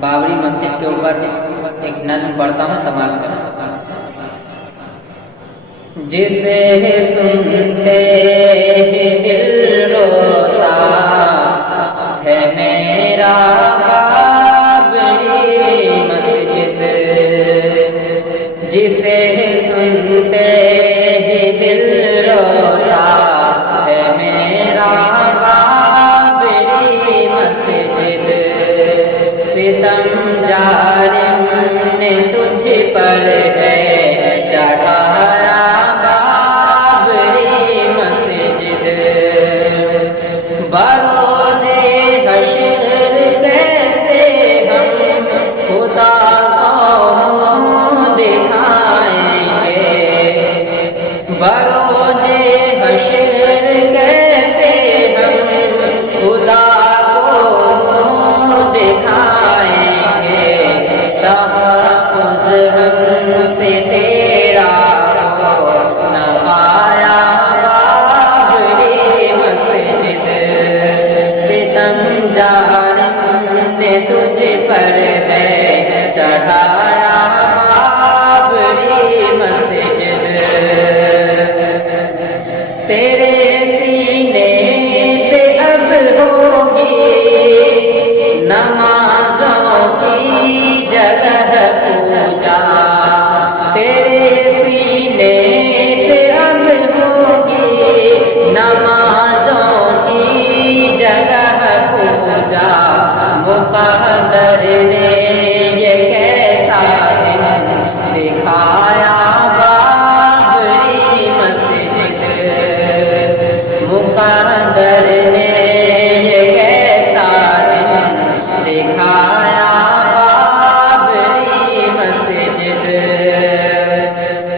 بابری مسجد کے اوپر ایک نظم پڑھتا ہوں، سماعت کریں۔ جسے سنتے دل روتا ہے میرا بابری مسجد، جسے سنتے دل روتا ہے میرا بابری مسجد، ستم جارم نے تجھ پر ہے چڑھایا بابری مسجد، بروز حشر کیسے ہم خدا کو دکھائیں گے، بروز حشر کیسے ہم خدا کو دکھائیں گے، تحفظ ہم سے تیرا نہ پایا بابری مسجد، ستم جارم نے تجھ پر ہے چڑھایا بابری مسجد، تیرے سینے پہ اب ہوگی نمازوں کی جگہ پوجا، تیرے سینے پہ اب ہوگی نمازوں کی جگہ پوجا، مقدر نے یہ کیسا دن دکھایا بابری مسجد، مقدر نے یہ کیسا دن دکھایا بابری مسجد،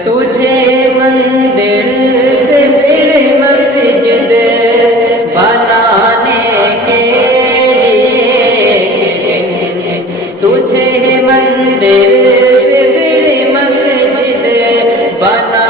تجھے مندر سے پھر مسجد بنانے کے لیے، تجھے مندر سے پھر مسجد بنا